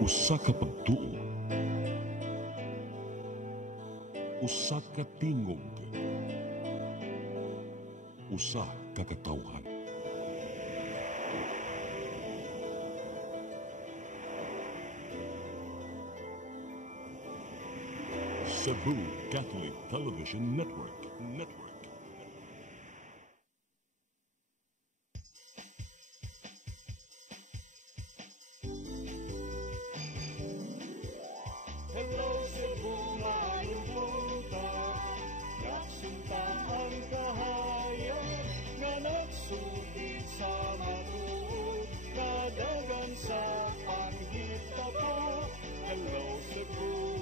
Usa ka pagtuo, usa ka tingog, usa ka katawhan. Cebu Catholic Television Network. Hello Cebu, maayong buntag. Naksunta ang kahayag nga nagsugid sa matuod, kadagan sa panghita pa. Hello Cebu,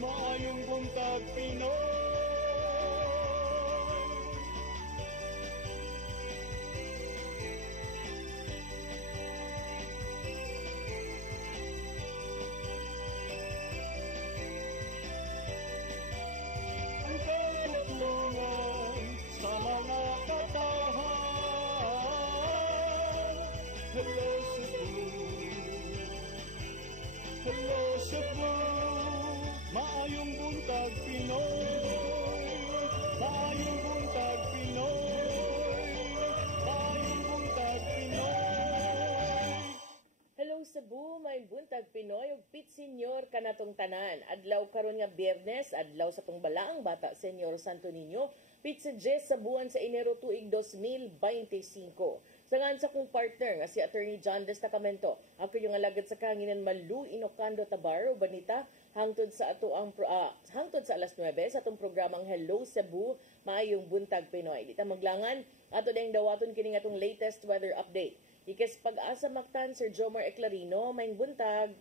maayong buntag Pinoy. Ang katutulungan sa mga katahan. Hello Cebu, hello Cebu, maayong buntag Pinoy, maayong buntag Pinoy, maayong buntag Pinoy. Hello Cebu, may buntag Pinoy ug pit senyor kanatong tanan. Adlaw karon nga Biyernes, adlaw sa tong balaang bata Senyor Santo Niño, pit sa 10 sa buwan sa Enero tuig 2025. Sangan sa kong partner nga si Attorney John Destacamento, ako yung alagad sa kanginan Malu Inocando Tabaro Banita hangtod sa hangtod sa alas 9 sa atong programang Hello Cebu, maayong buntag Pinoy. Dita maglangan ato dayang dawaton kini atong latest weather update. Ikes Pag-asa Mactan, Sir Jomar Eclarino, maayong buntag.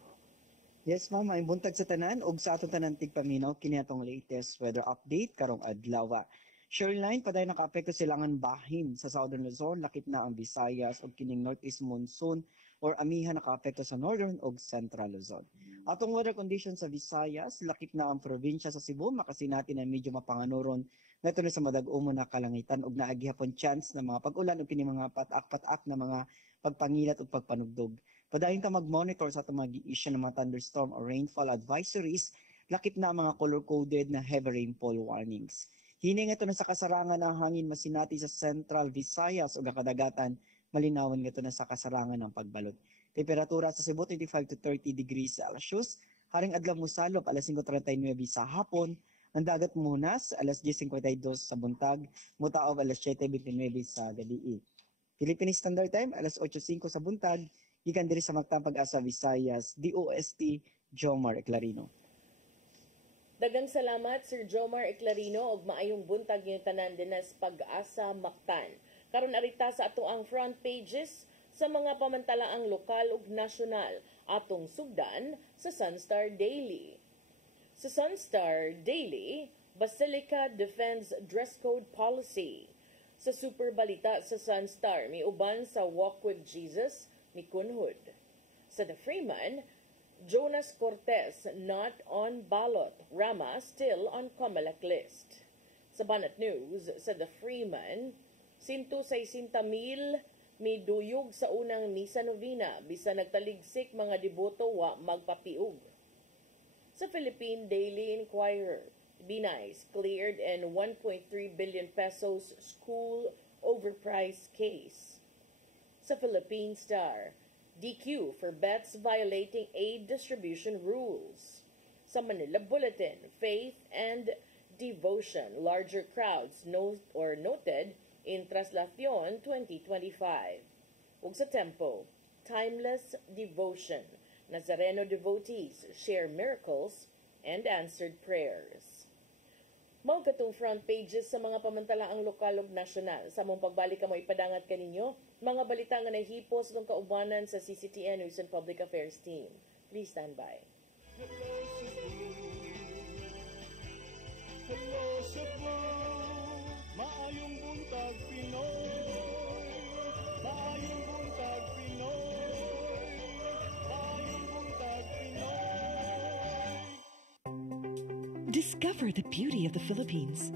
Yes, ma'am, ay buntag sa tanan ug sa atong tanan tigpaminaw kini atong latest weather update karong adlaw. Shoreline paday nakaapekto silangan bahin sa Southern Luzon, lakip na ang Visayas ug kining northeast monsoon or amihan nakaapekto sa Northern ug Central Luzon. Atong weather condition sa Visayas, lakip na ang probinsya sa Cebu, makasinati na medyo mapanganuron ngadto na sa madag-umon na kalangitan ug naagi hapon chance na mga pag-ulan ug kini mga patak-patak na mga pagpangilat ug pagpanugdog. Padayon ta mag-monitor sa atong mga issue ng mga thunderstorm or rainfall advisories, lakip na ang mga color-coded na heavy rainfall warnings. Hini nga na sa kasarangan ng hangin masinati sa Central Visayas ug kadagatan, malinawan nga na sa kasarangan ng pagbalot. Temperatura sa Cebu 25 to 30 degrees Celsius, haring adlaw mosalop alas 5:39 sa hapon, ang dagat munas alas 10:52 sa buntag, mutaog alas 7:29 sa gabi. Philippine Standard Time alas 8:05 sa buntag, gikan diri sa Mactan Pag-asa Visayas, DOST Jomar Eclarino. Dagang salamat Sir Jomar Eclarino ug maayong buntag yung tanan dinas Pag-asa Mactan. Karon arita sa ato ang front pages sa mga pamantalaang lokal ug nasyonal atong sugdan sa Sunstar Daily. Sa Sunstar Daily, Basilica defends dress code policy. Sa Super Balita sa Sunstar, miuban sa Walk with Jesus, mikunhod. Sa The Freeman, Jonas Cortez not on ballot, Rama still on COMELEC list. Sa Banat News, sa The Freeman, 160,000 miduyog sa unang misa novena, bisa nagtaligsik mga deboto wa magpapiug. Sa Philippine Daily Inquirer, Binay's cleared in 1.3 billion pesos school overpriced case. Sa Philippine Star, DQ for bets violating aid distribution rules. Sa Manila Bulletin, faith and devotion, larger crowds noted in Traslacion 2025. Ug sa Tempo, timeless devotion, Nazareno devotees share miracles and answered prayers. Mao katong front pages sa mga pamantalaang lokal ug nasyonal. Sa mong pagbalik ka mo ipadangat kaninyo mga balita nga nahipos ng kaubanan sa CCTN News and Public Affairs team. Please stand by. Hello Cebu, hello Cebu, maayong buntag Pinoy, maayong buntag Pinoy, maayong buntag Pinoy. Discover the beauty of the Philippines.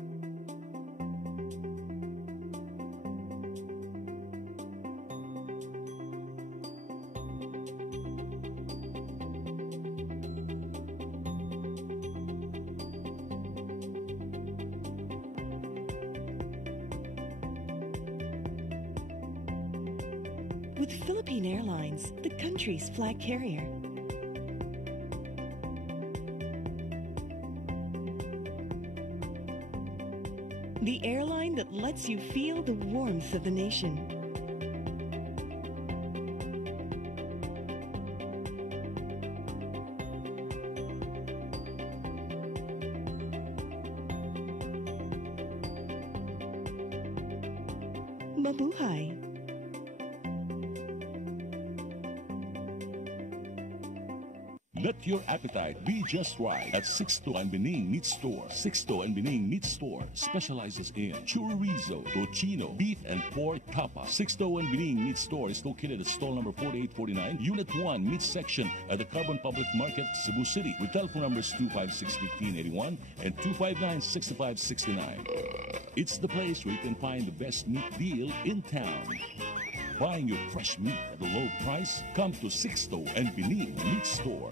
with Philippine Airlines, the country's flag carrier. The airline that lets you feel the warmth of the nation. Mabuhay! Let your appetite be just right at Sixto and Bening Meat Store. Sixto and Bening Meat Store specializes in chorizo, tocino, beef, and pork tapa. Sixto and Bening Meat Store is located at stall number 4849, Unit 1, Meat Section at the Carbon Public Market, Cebu City, with telephone numbers 256-1581 and 259-6569. It's the place where you can find the best meat deal in town. Buying your fresh meat at a low price? Come to Sixto and Bening Meat Store.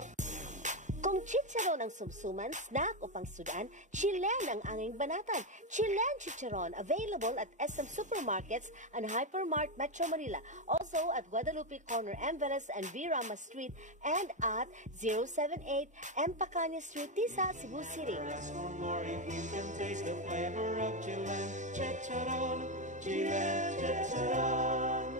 Kung chicharon ang sumsuman, snack o pangsudan, Chilen ang anging banatan. Chilen Chicharon, available at SM Supermarkets and Hypermart Metro Manila. Also at Guadalupe Corner, Enveres and V. Rama Street, and at 078 M. Pacanya Street, Tisa, Cebu City. Ask for more if you can taste the flavor of Chilen Chicharon. Chilen Chicharon.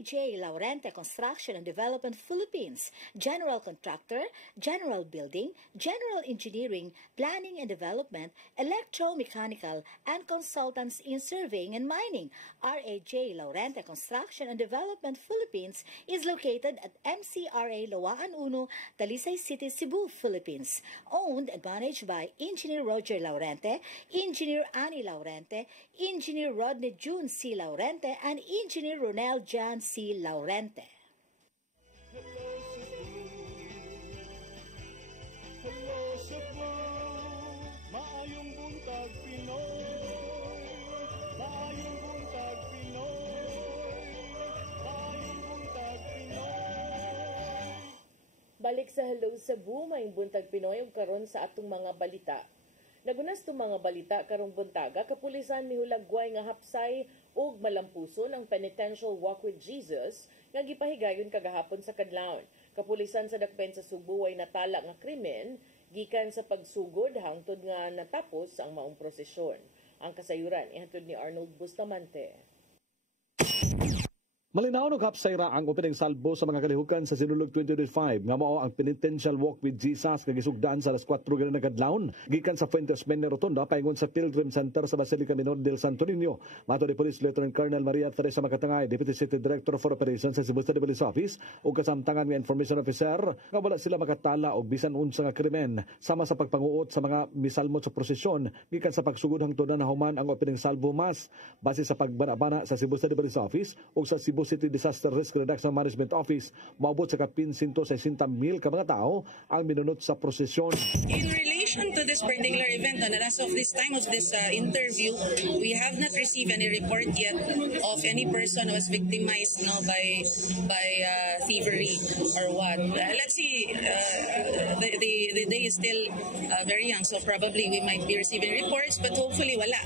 RAJ Laurente Construction and Development Philippines, General Contractor, General Building, General Engineering, Planning and Development, Electromechanical, and Consultants in Surveying and Mining. RAJ Laurente Construction and Development Philippines is located at MCRA Lawaan Uno, Talisay City, Cebu, Philippines. Owned and managed by Engineer Roger Laurente, Engineer Annie Laurente, Engineer Rodney June C. Laurente, and Engineer Ronel Jan C. Laurente. Hello Cebu, maayong buntag Pinoy. Maayong buntag Pinoy. Maayong buntag Pinoy. Balik sa Hello Cebu, may buntag Pinoy ug karon sa atong mga balita. Nagunas to mga balita karong buntaga, kapulisan mihulagway nga hapsay ug malampuson ang Penitential Walk with Jesus nga gipahigayon kagahapon sa Kadlawon. Kapulisan sa Dakpen sa Subo ay natala nga krimen gikan sa pagsugod hangtod nga natapos ang maong prosesyon. Ang kasayuran ihantod ni Arnold Bustamante. Malinaw hapsayra ang opening salbo sa mga kalihukan sa Sinulog 2025 nga mao ang Penitential Walk with Jesus nga gisugdaan sa alas 4 gani nga kadlawon gikan sa Fuentes Mene Rotonda paingon sa Pilgrim Center sa Basilica Minor del Santo Niño. Mato ni Police Lieutenant Colonel Maria Teresa Makatangay, Deputy City Director for Operations sa Cebu City Police Office ug kasamtangan nga information officer nga wala sila makatala og bisan unsa nga krimen sama sa pagpanguot sa mga misalmot sa prosesyon gikan sa pagsugod hangtod na human ang opening salvo mass base sa pagbanabana sa Cebu City Police Office ug sa Cebu City Disaster Risk Reduction Management Office, maabot sa kapin 160,000 ka mga tao ang minunot sa prosesyon. In relation to this particular event, and as of this time of this interview, we have not received any report yet of any person who was victimized by thievery or what. Let's see, the day is still very young, so probably we might be receiving reports, but hopefully wala.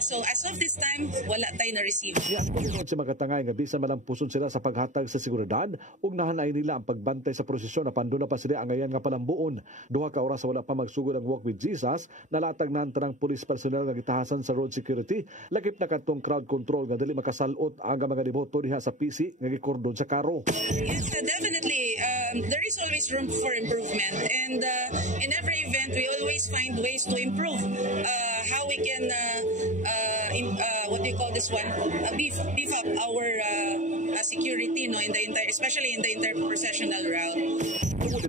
So as of this time, wala tayo na-receive. Yan po si Makatangay nga bisan malampuson sila sa paghatag sa seguridad ug nahanay nila ang pagbantay sa prosesyon na panduna pa sila ang ngayon nga palambuon. Duha ka oras wala pa magsugod ang Walk with Jesus, nalatag na ang tanang police personnel nga gitahasan sa road security, lakip na kadtong crowd control nga dili makasalot ang mga deboto diha sa PC nga gikordon sa karo. Yes, definitely. There is always room for improvement, and in every event we always find ways to improve how we can what do you call this one, beef up our security, no, in the entire, especially in the interprocessional route.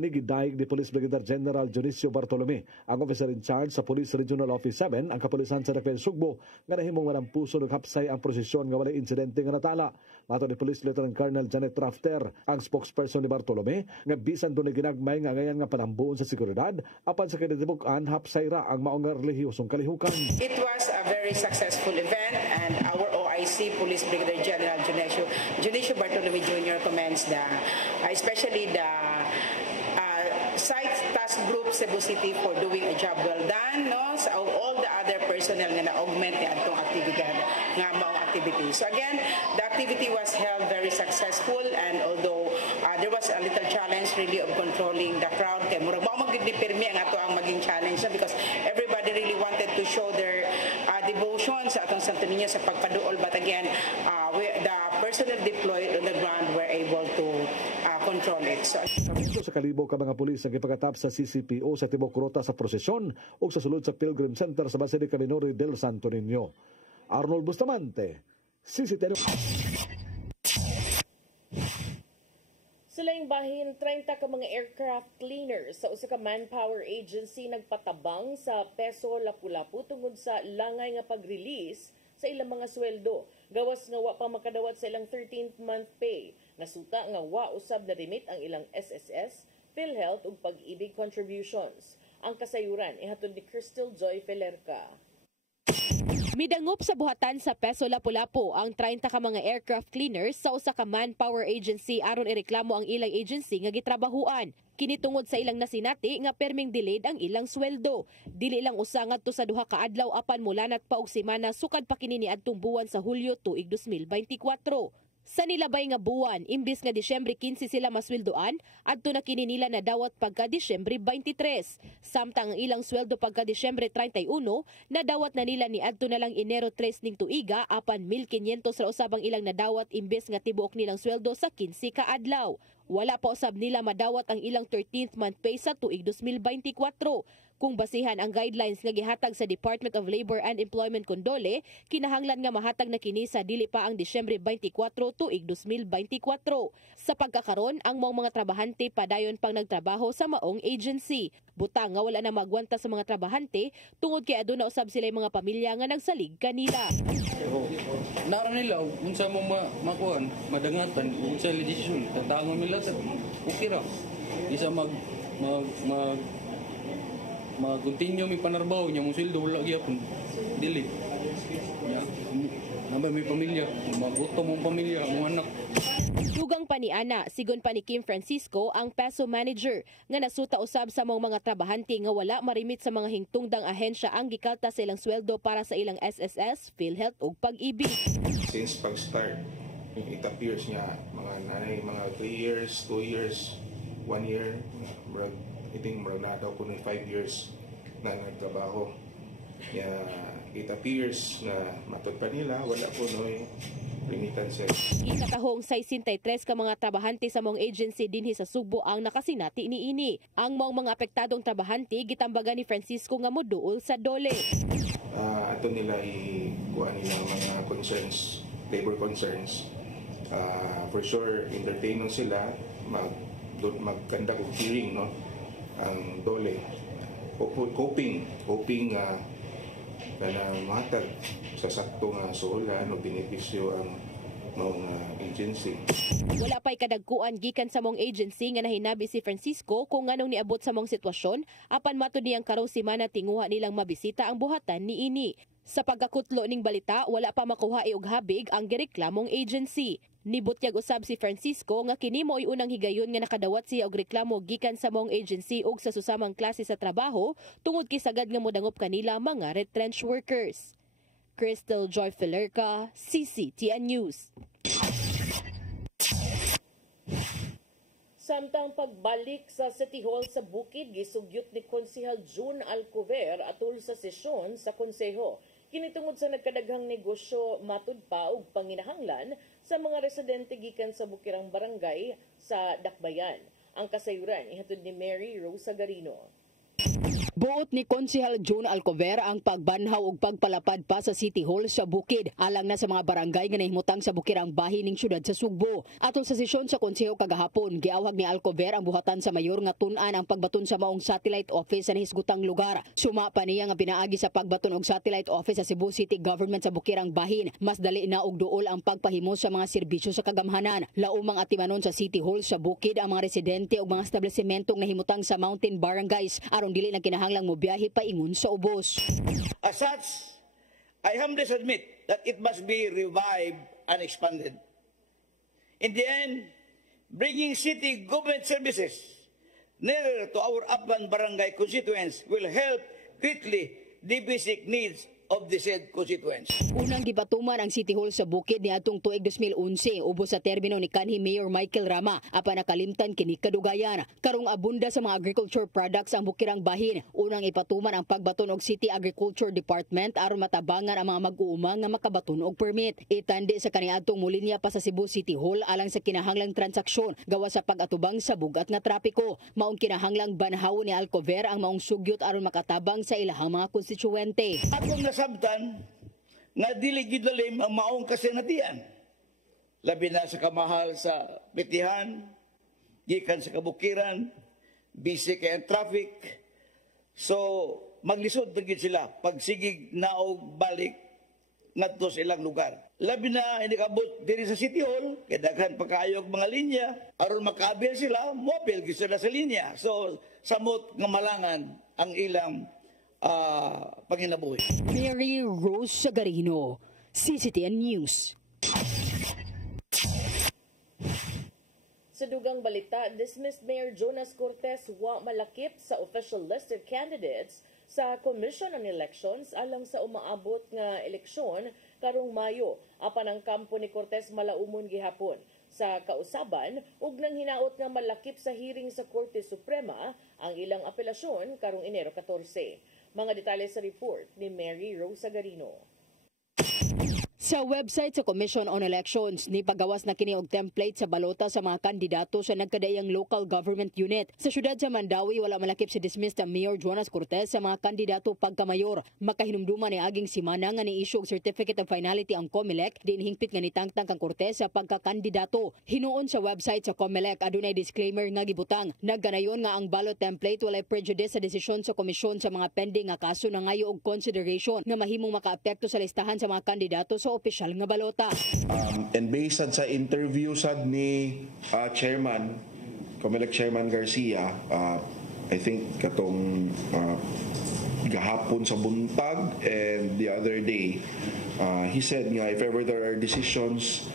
Gidayeg ni Police Brigadier General Dionisio Bartolome, ang officer in charge sa Police Regional Office 7, ang kapulisan sa Dakpen Sugbo, nga nahimong malampuson ug hapsay ang prosesyon nga walay insidente nga natala. Mato ni Police Lieutenant Colonel Janet Rafter, ang spokesperson ni Bartolome, nga bisan doon ginagmay nga ngayon nga palambuon sa seguridad, apan sa kinatibuk-an hapsay ra ang maong relihiyosong kalihukan. It was a very successful event, and our PRC Police Brigadier General Junicio Bartolome Jr. commends especially the site task group Cebu City for doing a job well done, no? So all the other personnel nga na-augment ni atong activity nga maong activity. So again, the activity was held very successful, and although there was a little challenge really of controlling the crowd, kay murag mao magid ni pirmi ang ato ang maging challenge because everybody really wanted to show their devotion sa atong Santo Niño sa pagpaduol, but again, the personnel deployed on the ground were able to control it. Sa kalibo ka mga pulis ang ipagkatap sa CCPO sa Tibok Rota sa prosesyon o sa sulod sa Pilgrim Center sa Basilica Minore del Santo Niño. Arnold Bustamante, CCTV. Sa laing bahin, 30 ka mga aircraft cleaners sa usa ka manpower agency nagpatabang sa Peso Lapu-Lapu tungod sa langay nga pag-release sa ilang mga sweldo. Gawas nga wa pa makadawat sa ilang 13th month pay. Nasuta nga wa usab na remit ang ilang SSS, PhilHealth ug Pag-ibig contributions. Ang kasayuran ihatod ni Crystal Joy Felerca. Midangop sa buhatan sa Peso Lapu-Lapu ang 30 ka mga aircraft cleaners sa usa ka manpower agency aron ireklamo ang ilang agency nga gitrabahuan. Kinitungod sa ilang nasinati nga perming delayed ang ilang sweldo. Dili lang usa ngadto sa duha ka adlaw apan mulanat pa og semana sukad pa kini niadtong buwan sa Hulyo tuig 2024. Sa nilabay nga buwan, imbis nga Disyembre 15 sila masweldoan, adto na kini nila nadawat pagka Disyembre 23. Samtang ang ilang sweldo pagka Disyembre 31, nadawat na nila ni adto na lang Enero 3 ning tuiga apan 1,500 ra usabang ilang nadawat imbes nga tibuok nilang sweldo sa 15 ka adlaw. Wala pa usab nila madawat ang ilang 13th month pay sa tuig 2024. Kung basihan ang guidelines nga gihatag sa Department of Labor and Employment Condole, kinahanglan nga mahatag na kini sa dili pa ang Disyembre 24 tuig 2024. Sa pagkakaron, ang mga trabahante padayon pang nagtrabaho sa maong agency. Butang nga wala na magwanta sa mga trabahante tungod kay aduna usab sila mga pamilya nga nagsalig kanila. Nara nila unsa mo makuan, madangatan unsa legislation, tatangon nila sa okay ra. Isa mag-continue may panarbaho niya mong sildo wala gyapon dili may pamilya magutom mong pamilya mong anak. Dugang pa ni Ana, sigon pa ni Kim Francisco ang Peso manager nga nasuta usab sa mga trabahante nga wala marimit sa mga hingtungdang ahensya ang gikalta sa ilang sweldo para sa ilang SSS, PhilHealth ug Pag-ibig. Since pag-start it appears niya mga 3 years, 2 years, 1 year, iting na daw po ng 5 years na nagtrabaho. It appears na matod pa nila, wala po remittances. Ikatahong 63 ka mga trabahante sa mong agency dinhi sa Sugbo ang nakasinati niini. Ang mga apektadong trabahante gitambagan ni Francisco nga moduol sa dole. Ato nila ikuha nila mga concerns, labor concerns. For sure, entertain sila, magkanda og hearing, no? Ang dole hoping na matag sa sakto nga suhulan o benepisyo ang mga agency. Wala pa'y kadagkuan gikan sa mong agency nga nahinabi si Francisco kung anong niabot sa mong sitwasyon apan matud niyang karong semana tinguha nilang mabisita ang buhatan niini. Sa pagkakutlo ning balita, wala pa makuha og habig ang gireklamong agency. Nibutyag usab si Francisco nga kini mo'y unang higayon nga nakadawat siya og reklamo gikan sa mong agency ug sa susamang klase sa trabaho tungod kay sagad nga modangop kanila mga retrenched workers. Crystal Joy Felerca, CCTN News. Samtang pagbalik sa City Hall sa Bukid, gisugyot ni Konsehal June Alcover atul sa sesyon sa konseho. Kinitungod sa nagkadaghang negosyo matud pa og panginahanglan sa mga residente gikan sa bukirang barangay sa Dakbayan. Ang kasayuran ihatod ni Mary Rosa Garino. Buot ni Konsehal June Alcover ang pagbanhaw ug pagpalapad pa sa City Hall sa Bukid alang na sa mga barangay nga nahimutang sa bukirang bahin ning syudad sa Sugbo. Atol sa sesyon sa konseho kagahapon, giawhag ni Alcover ang buhatan sa mayor nga tun-an ang pagbaton sa maong satellite office sa nahisgutang lugar. Suma pa niya nga pinaagi sa pagbaton og satellite office sa Cebu City Government sa bukirang bahin. Mas dali na og duol ang pagpahimo sa mga serbisyo sa kagamhanan. Laumang atimanon sa City Hall sa Bukid ang mga residente ug mga establishmentong nahimutang sa mountain barangays aron dili na kinahanglan mo biyahe paingon sa ubos. As such, I humbly submit that it must be revived and expanded. In the end, bringing city government services nearer to our upland barangay constituents will help greatly the basic needs of the said constituents. Unang gipatuman ang City Hall sa Bukid ni atong tuig 2011 ubos sa termino ni kanhi Mayor Michael Rama apan nakalimtan kini kadugayan. Karong abunda sa mga agriculture products ang bukirang bahin. Unang ipatuman ang pagbaton og City Agriculture Department aron matabangan ang mga mag-uuma nga makabaton og permit. Itandi sa kaniadtong mulinya pa sa Cebu City Hall alang sa kinahanglang transaksyon gawa sa pag-atubang sa bugat nga trapiko. Maong kinahanglang banhawon ni Alcover ang maong sugyot aron makatabang sa ilahang mga konstituente. Sabtan nga dili gid lalim ang maong kasenatian. Labi na sa kamahal sa bitihan, gikan sa kabukiran, busy kay ang traffic. So maglisod na gid sila pagsigig naog balik ngadto sa ilang lugar. Labi na hindi kabot diri sa City Hall, kay daghan pagkaayog mga linya aron makaabil sila, mobile gid sila sa linya. So samot nga malangan ang ilang panginabuhi. Mary Rose Sagarino, CCTN News. Sa dugang balita, dismissed Mayor Jonas Cortez wa malakip sa official listed candidates sa Commission on Elections alang sa umaabot nga eleksyon karong Mayo. Apan ang kampo ni Cortez malaumon gihapon sa kausaban ug nang hinaot nga malakip sa hearing sa Korte Suprema ang ilang apelasyon karong Enero 14. Mga detalye sa report ni Mary Rose Sagarino. Sa website sa Commission on Elections, ni pagawas na kini og template sa balota sa mga kandidato sa nagkadayang local government unit. Sa syudad sa Mandawi, wala malakip si dismissed na Mayor Jonas Cortez sa mga kandidato pagkamayor. Makahinumduman ni aging simana nga ni-issue og Certificate of Finality ang COMELEC, din hingpit nga nitangtang kang Cortez sa pagkakandidato. Hinuon sa website sa COMELEC, adunay disclaimer nga gibutang. Nagganayon nga ang ballot template walay prejudice sa desisyon sa komisyon sa mga pending nga kaso na ngayo og consideration nga mahimong makaapekto sa listahan sa mga kandidato sa opisyal nga balota. And based sa interview sad ni Chairman, COMELEC Chairman Garcia, I think katong gahapon sa buntag and the other day, he said nga if ever there are decisions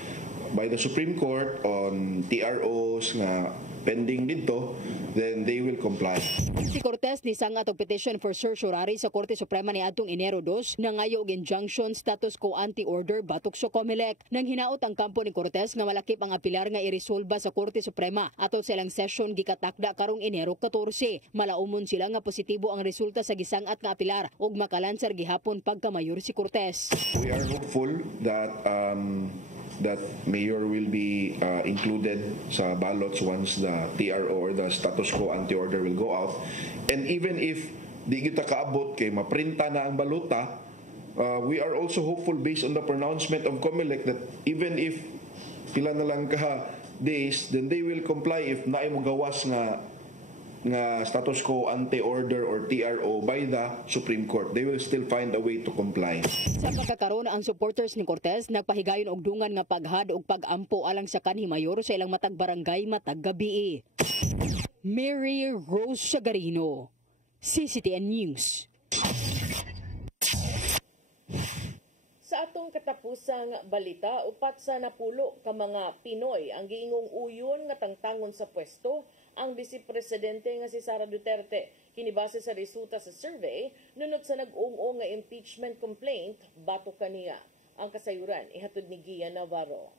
by the Supreme Court on TROs nga pending dito, then they will comply. Si Cortez nisangat og petition for certiorari sa Korte Suprema ni adtong Enero 2 na ngayo og injunction status quo ante order batok sa COMELEC. Nang hinaot ang kampo ni Cortez nga malakip ang apilar nga iresolba sa Korte Suprema atol sa ilang session gikatakda karong Enero 14. Malaumon sila nga positibo ang resulta sa gisangat nga apilar ug makalansar gihapon pagkamayor si Cortez. We are hopeful that that mayor will be included sa ballots once the TRO or the status quo anti-order will go out. And even if di kita kaabot kay maprinta na ang balota, we are also hopeful based on the pronouncement of COMELEC that even if pila na lang ka days, then they will comply if naay mo gawas nga status quo anti-order or TRO by the Supreme Court. They will still find a way to comply. Sa pagkakaroon, ang supporters ni Cortez nagpahigayon og dungan nga paghad og pag-ampo alang sa kanhi mayor sa ilang matag barangay matag gabi. Mary Rose Sagarino, CCTN News. Sa atong katapusang balita, upat sa napulo ka mga Pinoy ang giingong uyon nga tangtangon sa pwesto ang Vice Presidente nga si Sara Duterte. Kinibase sa resulta sa survey, nunot sa nag-ung-ung nga impeachment complaint, bato kaniya. Ang kasayuran, ihatod ni Gia Navarro.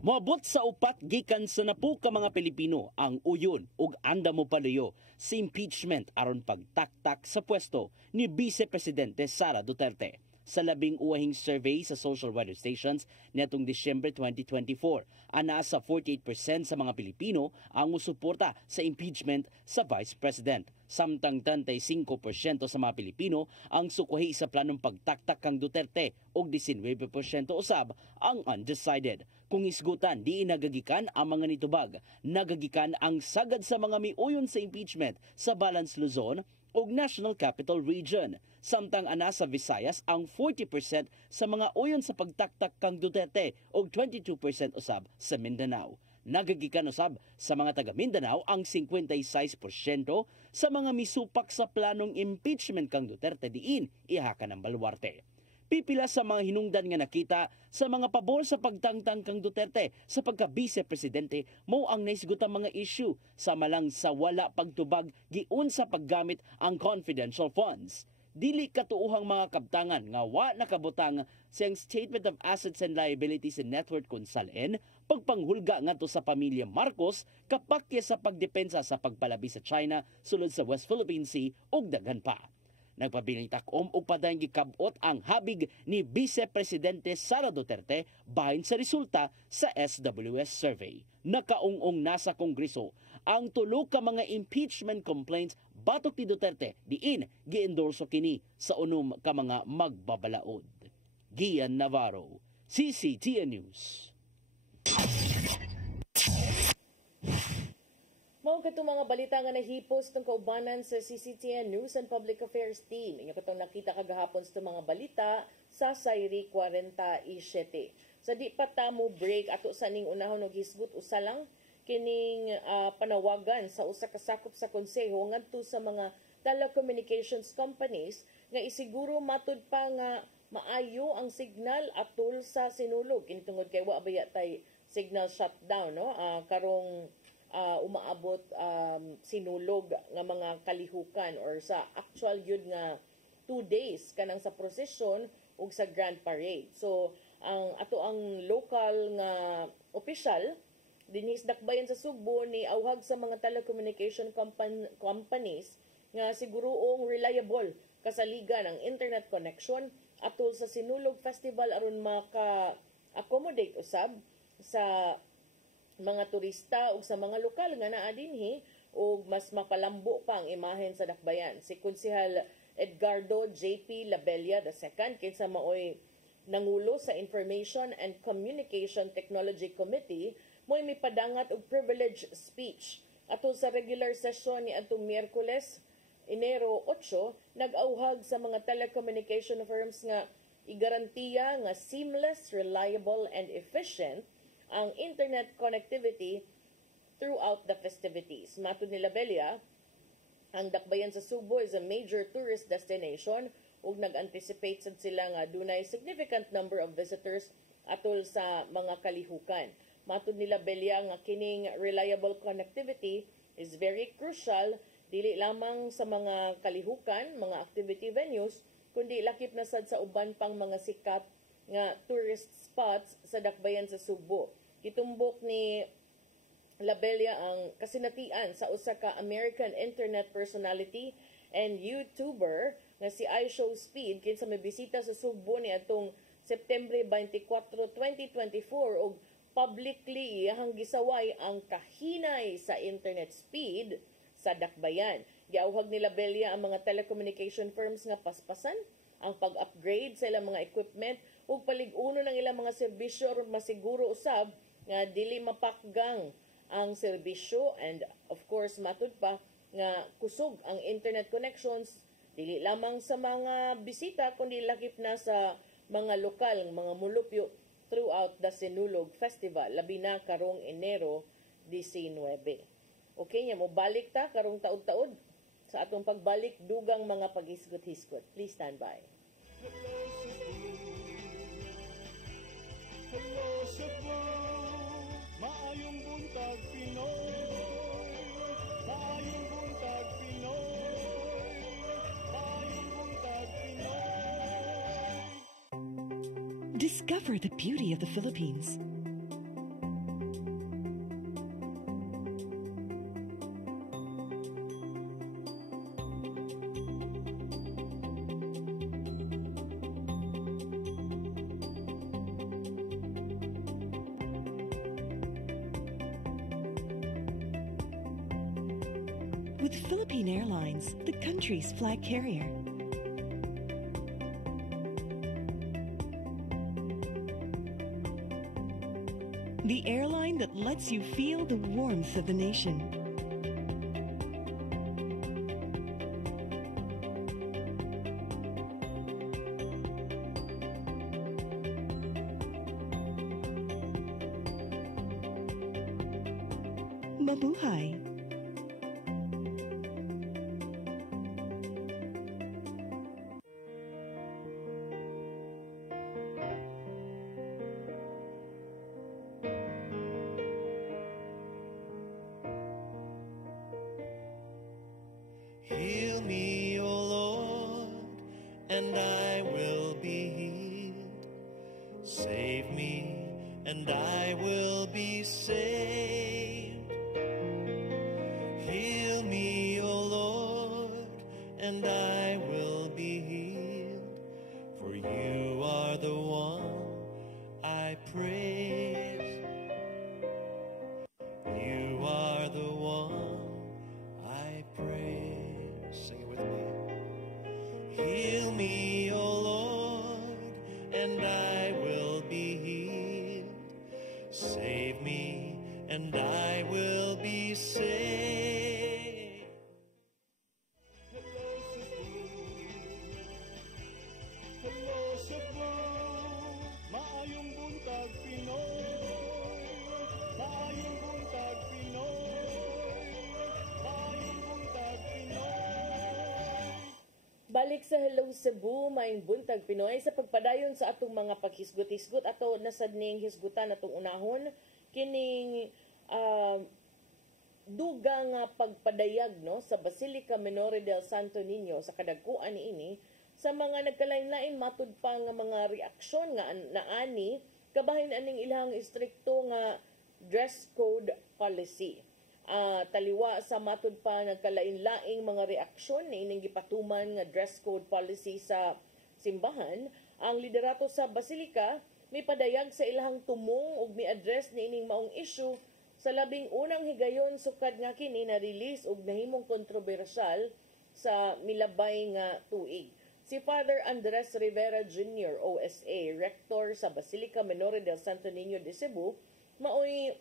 Moabot sa upat gikan sa napu ka mga Pilipino ang uyon ug anda mo palayo sa impeachment aron pagtaktak sa pwesto ni Vice Presidente Sara Duterte. Sa labing uwahing survey sa social weather stations netong Disyembre 2024, ana sa 48% sa mga Pilipino ang musuporta sa impeachment sa Vice President. Samtang 35% sa mga Pilipino ang sukwahi sa planong pagtaktak kang Duterte ug 19% usab ang undecided. Kung isgutan, di nagagikan ang mga nitubag. Nagagikan ang sagad sa mga miuyon sa impeachment sa Balance Luzon ug National Capital Region. Samtang ana sa Visayas ang 40% sa mga uyon sa pagtaktak kang Duterte ug 22% usab sa Mindanao. Nagagikan usab sa mga taga Mindanao ang 56% sa mga misupak sa planong impeachment kang Duterte diin ihaka ng baluarte. Pipila sa mga hinungdan nga nakita sa mga pabor sa pagtangtang kang Duterte sa pagka-vice-presidente mao ang naisgutang mga issue sama lang sa wala pagtubag giun sa paggamit ang confidential funds. Dili katuuhang mga kabtangan nga wa nakabutang siyang Statement of Assets and Liabilities and Net Worth kung salin, pagpanghulga ngadto sa pamilya Marcos kapakya sa pagdepensa sa pagpalabi sa China sulod sa West Philippine Sea ug daghan pa. Nagpabiling takom og padayong gikabot ang habig ni Vice Presidente Sara Duterte bahin sa resulta sa SWS survey. Nakaungong nasa Kongreso ang tulo ka mga impeachment complaints batok ni Duterte diin giendorso kini sa unom ka mga magbabalaod. Gian Navarro, CCTN News. Mao katong mga balita nga nahipos tong kaubanan sa CCTN News and Public Affairs Team. Inyo katong nakita kagahapon sa mga balita sa Sayri 47. Sa di pa ta mo break ato sa ning unahon og hisgot usa lang kining panawagan sa usa ka sakop sa konseho ngadto sa mga telecommunications companies nga isiguro matud pa nga maayo ang signal atol sa sinulog kini tungod kay wa baya tay signal shutdown no karong umaabot sinulog nga mga kalihukan or sa actual yun nga 2 days kanang sa procession ug sa grand parade. So ang ato ang local nga official dinhis dakbayan sa Sugbo ni awhag sa mga telecommunication companies nga siguroong reliable kasaligan ang internet connection atol sa Sinulog Festival aron maka-accommodate usab sa mga turista ug sa mga lokal nga naa dinhi ug mas mapalambo pa ang imahen sa dakbayan. Si Konsehal Edgardo JP Labella II kinsa maoy nangulo sa Information and Communication Technology Committee mo'y mipadangat og privilege speech. Atol sa regular session ni atong Miyerkules, Enero 8, nag-auhag sa mga telecommunication firms nga igarantiya nga seamless, reliable, and efficient ang internet connectivity throughout the festivities. Matud ni Labella, ang dakbayan sa Subo is a major tourist destination ug nag-anticipate sad sila nga dunay significant number of visitors atol sa mga kalihukan. Matud ni Labella nga kining reliable connectivity is very crucial dili lamang sa mga kalihukan, mga activity venues, kundi lakip na sad sa uban pang mga sikat nga tourist spots sa dakbayan sa Subo. Gitumbok ni Labella ang kasinatian sa usa ka American internet personality and YouTuber nga si iShowSpeed kinsa may bisita sa Subo ni atong Septembre 24, 2024 ug publicly iyahang gisaway ang kahinay sa internet speed sa dakbayan. Giauhag ni Labella ang mga telecommunication firms nga paspasan ang pag-upgrade sa ilang mga equipment ug palig-uno ng ilang mga serbisyo aron masiguro usab nga dili mapakgang ang serbisyo and of course matud pa nga kusog ang internet connections dili lamang sa mga bisita kundi lakip na sa mga lokal, mga mulupyo throughout the Sinulog Festival, labi na karong Enero 19. Okay, mo balik ta karong taud-taud sa atong pagbalik dugang mga paghisgot-hisgot. Please stand by. Hello Cebu, maayong buntag Pinoy, maayong buntag Pinoy, maayong buntag Pinoy. Discover the beauty of the Philippines. With Philippine Airlines, the country's flag carrier. The airline that lets you feel the warmth of the nation. mabuhay. Heal me, O Lord, and I will be healed. Save me, and I will be saved. Heal me, O Lord, and I will be healed. For you are the one I praise. You are the one I praise. Sing it with me. Heal me, O Lord, and I will be healed. Save me, and I will be saved. Hello Cebu, maayong buntag Pinoy. Maayong buntag Pinoy. Maayong buntag Pinoy. Balik sa Hello Cebu, maayong buntag Pinoy sa pagpadayon sa atong mga paghisgot-hisgot ato nasad ning hisgutan atong unahon kining dugang pagpadayag no sa Basilica Minore del Santo Niño sa kadagkuan niini sa mga nagkalain-lain matud pa nga mga reaksyon nga naani kabahin aning ilang istrikto nga dress code policy. Taliwa sa matud pa nagkalain-laing mga reaksyon ni ining gipatuman nga dress code policy sa simbahan, ang liderato sa Basilica may padayag sa ilahang tumong ug mi-address ni ining maong issue sa labing unang higayon sukad nga kini na-release ug nahimong kontrobersyal sa milabay nga tuig. Si Father Andres Rivera Jr., OSA, Rector sa Basilica Minore del Santo Niño de Cebu, maoy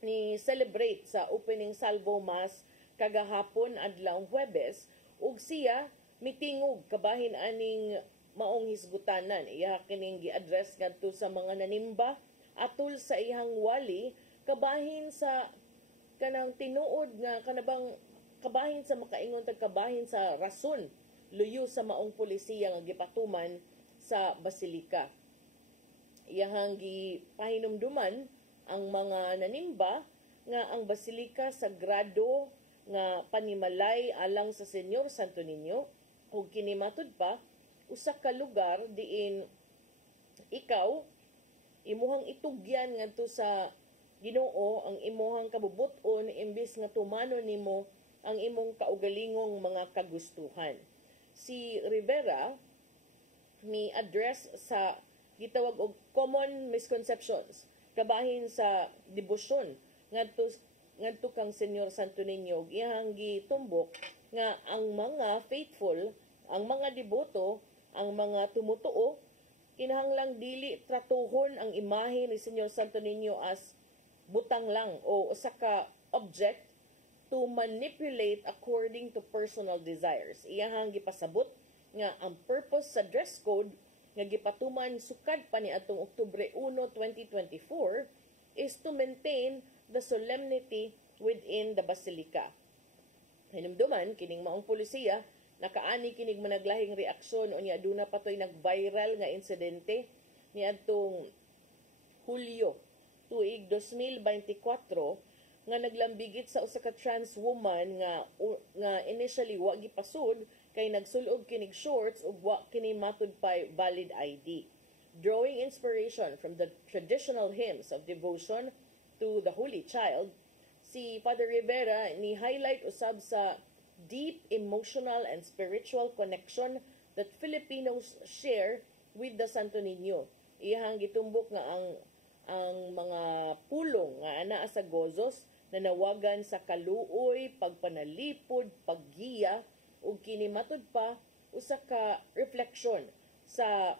ni celebrate sa opening salvo mass kagahapon adlawng Huwebes ug siya mitingog kabahin aning maong hisgutanan. Iya kining gi-address ngadto sa mga nanimba atol sa iyang wali kabahin sa kanang tinuod nga kanabang kabahin sa makaingon tag kabahin sa rason luyo sa maong polisiya nga gipatuman sa Basilica. Iyahang gipahinumduman ang mga nanimba nga ang Basilica sagrado nga panimalay alang sa Senyor Santo Niño ug kini matud pa usa ka lugar diin ikaw imuhang itugyan ngadto sa Ginoo ang imuhang kabubuton imbis nga tumano nimo ang imong kaugalingong mga kagustuhan. Si Rivera ni address sa gitawag og common misconceptions kabahin sa debosyon ngadto kang Senyor Santo Niño. Iyang gitumbok nga ang mga faithful, ang mga deboto, ang mga tumutuo kinahanglang dili tratuhon ang imahe ni Senyor Santo Niño as butang lang o usa ka object to manipulate according to personal desires. Iyahang gipasabot nga ang purpose sa dress code nga gipatuman sukad pa ni atong Oktubre 1, 2024 is to maintain the solemnity within the Basilica. Hinumduman kining maong polisiya nakaani kining managlahing reaksyon unya aduna patoy nag-viral nga insidente ni adtong Hulyo tuig 2024 nga naglambigit sa usa ka trans woman nga initially wa gipasud kay nagsulob kinig shorts ug wa kini matud pa valid ID. Drawing inspiration from the traditional hymns of devotion to the Holy Child, si Father Rivera ni highlight usab sa deep emotional and spiritual connection that Filipinos share with the Santo Niño. Iyang gitumbok nga ang mga pulong nga anaa sa gozos nanawagan sa kaluoy, pagpanalipod, paggiya ug kini matud pa usa ka refleksyon sa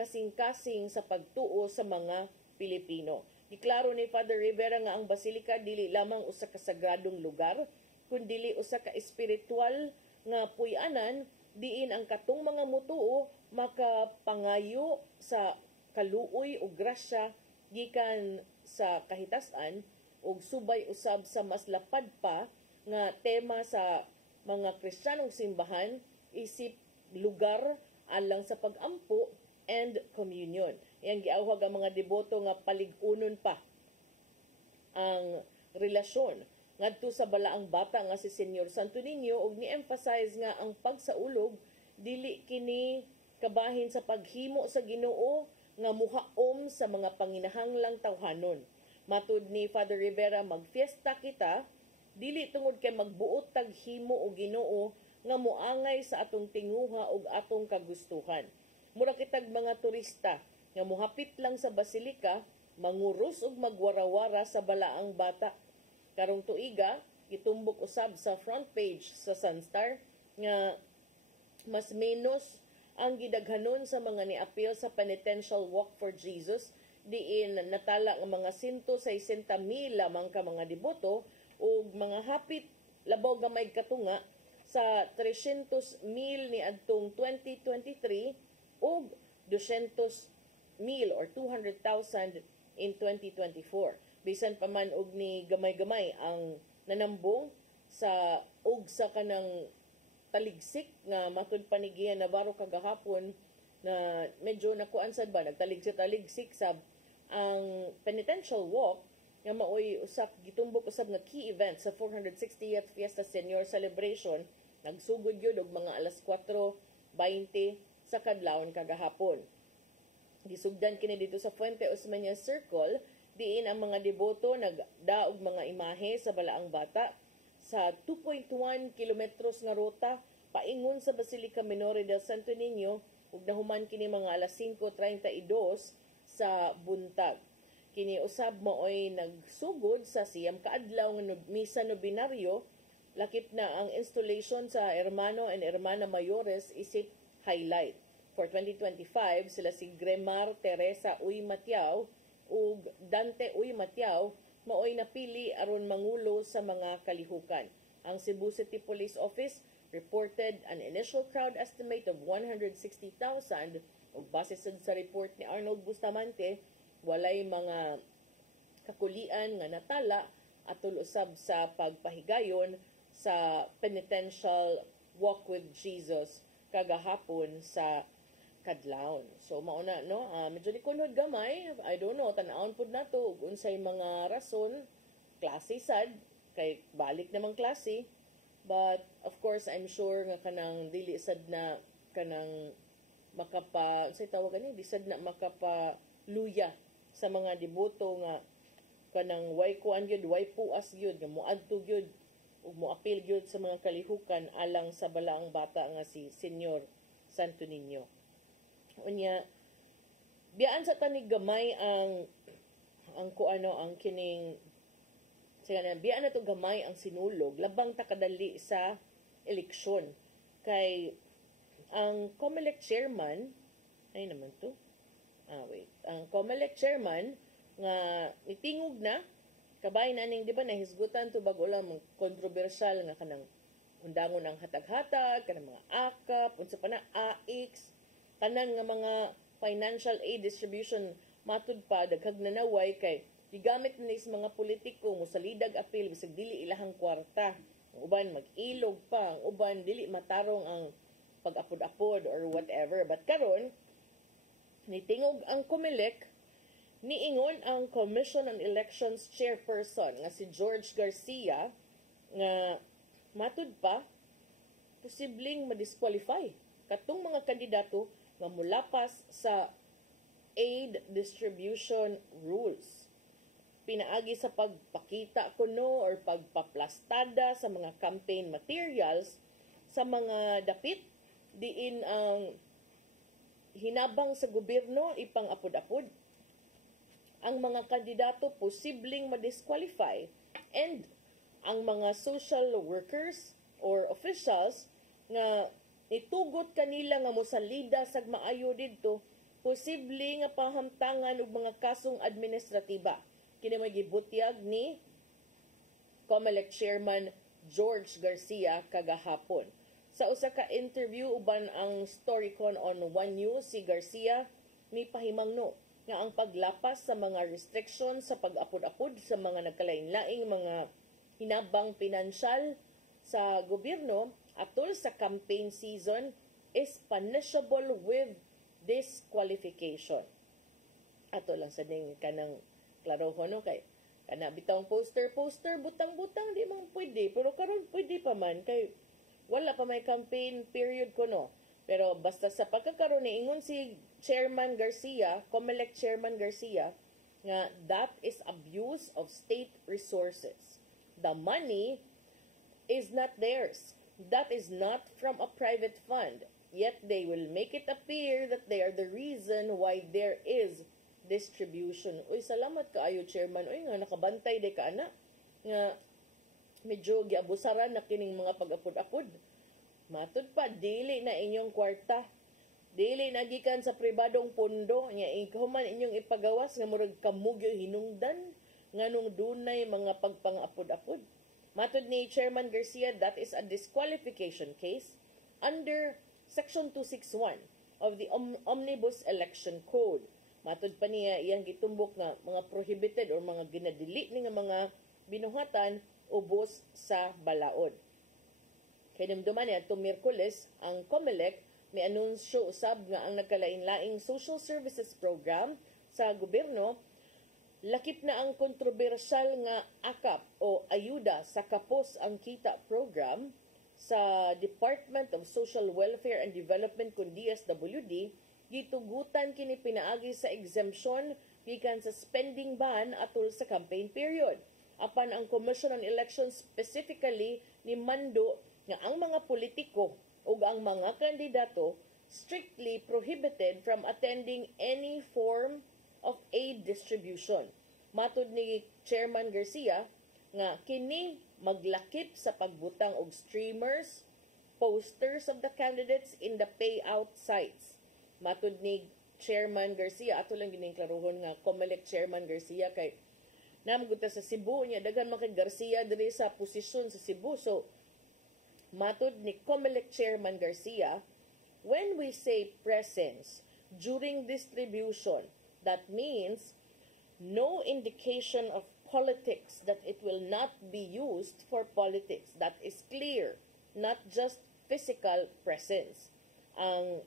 kasing-kasing sa pagtuo sa mga Pilipino. Giklaro ni Father Rivera nga ang Basilica dili lamang usa ka sagradong lugar kundi usa ka espiritual nga puy-anan diin ang katong mga mutuo makapangayo sa kaluoy ug grasya gikan sa kahitasan og subay usab sa mas lapad pa nga tema sa mga Kristiyanong simbahan isip lugar alang sa pag-ampo and communion. Iyang giawhag ang mga deboto nga palig-unon pa ang relasyon ngadto sa balaang bata nga si Senyor Santo Niño ug ni-emphasize nga ang pagsaulog dili kini kabahin sa paghimo sa Ginoo nga muhaom sa mga panginahanglang tawhanon. Matud ni Father Rivera, magfiesta kita dili tungod kay magbuot tag himo o Ginoo nga muangay sa atong tinguha ug atong kagustuhan. Mura kitag mga turista nga muhapit lang sa basilika, manguros ug magwarawara sa balaang bata. Karong tuiga, itumbok usab sa front page sa Sunstar nga mas menos ang gidaghanon sa mga niapil sa penitential walk for Jesus diin natala nga mga 160,000 lamang ka mga deboto ug mga hapit labaw gamay katunga sa 300,000 ni adtong 2023 ug 200,000 or 200,000 in 2024. Bisan pa man og ni gamay-gamay ang nanambong sa og sa kanang taligsik nga matud panigian Navarro kagahapon na medyo nakuan sad ba nagtaligsik sa ang penitential walk nga maoy usap gitumbok usab nga key event sa 460th Fiesta Senior Celebration nagsugod gyud og mga alas 4:20 sa kadlawon kagahapon. Gisugdan kini dito sa Fuente Osmeña Circle diin ang mga deboto nagdaog mga imahe sa balaang bata sa 2.1 kilometros nga ruta paingon sa Basilica Minore del Santo Niño ug nahuman kini mga alas 5:32 sa buntag. Kini usab maoy nagsugod sa siyam kaadlaw nga misa nobinaryo lakip na ang installation sa Hermano and Hermana Mayores isip highlight. For 2025 sila si Gremar Teresa Uy Matiao ug Dante Uy Matiao maoy napili aron mangulo sa mga kalihukan. Ang Cebu City Police Office reported an initial crowd estimate of 160,000 ug base sa report ni Arnold Bustamante walay mga kakulian nga natala atol usab sa pagpahigayon sa penitential walk with Jesus kagahapon sa kadlawon. So mauna no, medyo likunhod gamay. I don't know, tan-awon pud nato ug unsay mga rason, klase sad kay balik namang klase. But of course, I'm sure nga kanang dili sad na kanang say tawag ani, di sad na makapaluya sa mga deboto nga kanang way kuan gyud, way puas gyud, nga moadto gyud ug moapil gyud sa mga kalihukan alang sa balaang bata nga si Senyor Santo Niño. Unya biyaan sa tanig gamay ang kuano ang kining sige biyaan na to gamay ang sinulog labang takadali sa eleksyon kay ang COMELEC chairman ay naman to ang COMELEC chairman nga itingog na kabay na ning di ba nahisgutan to bago lang kontrobersyal nga kanang undangon ang hatag-hatag kanang mga akap unsa pa na AX tanan nga mga financial aid distribution matud pa daghag nanaway kay gigamit ni sa mga politiko mo salidag apil bisag dili ilahang kwarta ang uban mag-ilog pa ang uban dili matarong ang pag-apod-apod or whatever but karon nitingog ang COMELEC niingon ang Commission on Elections chairperson nga si George Garcia nga matud pa posibleng ma-disqualify katong mga kandidato nga mulapas sa aid distribution rules. Pinaagi sa pagpakita kuno or pagpaplastada sa mga campaign materials sa mga dapit diin ang hinabang sa gobyerno ipang-apod-apod. Ang mga kandidato posibleng ma-disqualify and ang mga social workers or officials nga itugot kanila nga mosalida sa maayo didto posible nga pahamtangan og mga kasong administratiba. Kini may gibutyag ni COMELEC chairman George Garcia kagahapon. Sa usa ka interview uban ang Storycon on One News, si Garcia ni pahimangno nga nga ang paglapas sa mga restrictions sa pag-apod-apod sa mga nagkalain-laing mga hinabang pinansyal sa gobyerno atol sa campaign season is punishable with disqualification. Ato lang sa ding kanang klaro ko no kay kana bitawng poster butang-butang di man pwede pero karon pwede pa man kay wala pa may campaign period ko no. Pero basta sa pagkakaroon ni ingon si Chairman Garcia, COMELEC Chairman Garcia, nga that is abuse of state resources. The money is not theirs. That is not from a private fund. Yet they will make it appear that they are the reason why there is distribution. Uy, salamat kaayo, Chairman. Uy, nga nakabantay de ka ana. Nga medyo giabusaran na kining mga pag-apod-apod. Matud pa, dili na inyong kwarta. Dili na gikan sa pribadong pondo. Nga human inyong ipagawas nga murag kamugyo hinungdan nganong dunay mga pagpang-apod-apod. Matud ni Chairman Garcia, that is a disqualification case under Section 261 of the Omnibus Election Code. Matud pa niya iyang gitumbok nga mga prohibited or mga ginadili ni nga mga binuhatan ubos sa balaod. Kaya namduman niya, itong Miyerkules, ang COMELEC may anunsyo usab nga ang nagkalain-laing social services program sa gobyerno, lakip na ang kontrobersyal nga akap o ayuda sa Kapos ang Kita program sa Department of Social Welfare and Development kun DSWD, gitugutan kini pinaagi sa exemption gikan sa spending ban atol sa campaign period. Apan ang Commission on Elections specifically ni mando nga ang mga politiko o ang mga kandidato strictly prohibited from attending any form of aid distribution. Matud ni Chairman Garcia nga kini maglakip sa pagbutang og streamers, posters of the candidates in the payout sites. Matud ni Chairman Garcia, ato lang gining klaruhon nga COMELEC Chairman Garcia kay namguta sa Cebu niya daghan man kay Garcia diri sa posisyon sa Cebu. So matud ni COMELEC Chairman Garcia, when we say presence during distribution, that means no indication of politics, that it will not be used for politics. That is clear, not just physical presence. Ang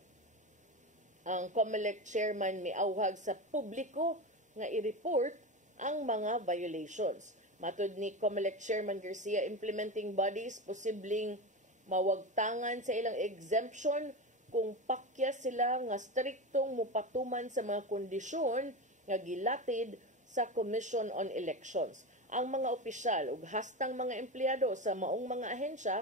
COMELEC Chairman miauhag sa publiko nga i-report ang mga violations. Matud ni COMELEC Chairman Garcia, implementing bodies posibleng mawagtangan sa ilang exemption kung pakya sila nga striktong mupatuman sa mga kondisyon nga gilatid sa Commission on Elections. Ang mga opisyal ug hastang mga empleyado sa maong mga ahensya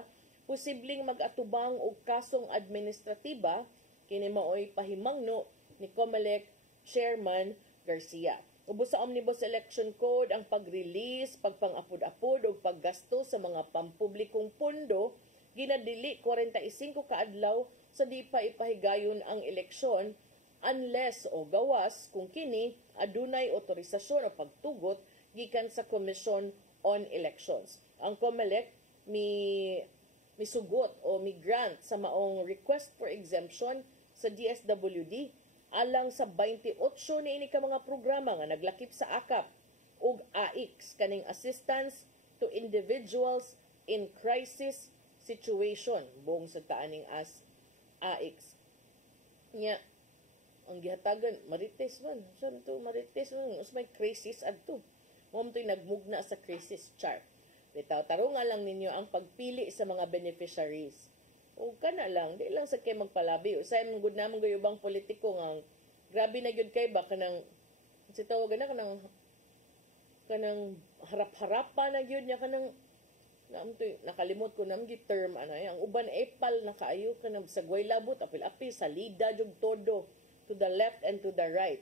posibleng mag-atubang og kasong administratiba, kini maoy pahimangno ni COMELEC Chairman Garcia. Ubos sa Omnibus Election Code ang pag-release, pagpang-apod-apod ug paggasto sa mga pampublikong pondo ginadili 45 kaadlaw sa di pa ipahigayon ang eleksyon unless o gawas kung kini adunay otorisasyon o pagtugot gikan sa Commission on Elections. Ang COMELEC misugot o grant sa maong request for exemption sa DSWD alang sa 28 niini ka mga programa nga naglakip sa AKAP ug AIX kaning assistance to individuals in crisis situation buong sa taaning as AIX. Nya ang gihatagan Marites man. Saan to Marites man? Usmay crisis adto. Mo to'y nagmugna sa crisis chart. Bitaw tarunga lang ninyo ang pagpili sa mga beneficiaries. O kana lang, di lang sa kay magpalabi. Usay man gud namon gayubang politiko nga grabe na gyud kay ba kanang si tawagan na kanang harap-harapan na gyud nya kanang nakalimot ko namgi term ang uban epal na kaayo ka na sagway labot apil-apil salida jug todo to the left and to the right.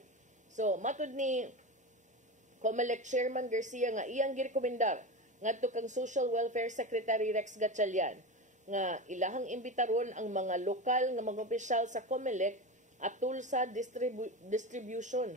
So matud ni COMELEC Chairman Garcia nga iyang girekomendar ngadto kang Social Welfare Secretary Rex Gatchalian nga ilahang imbitaron ang mga lokal nga mga opisyal sa COMELEC atul sa distribution.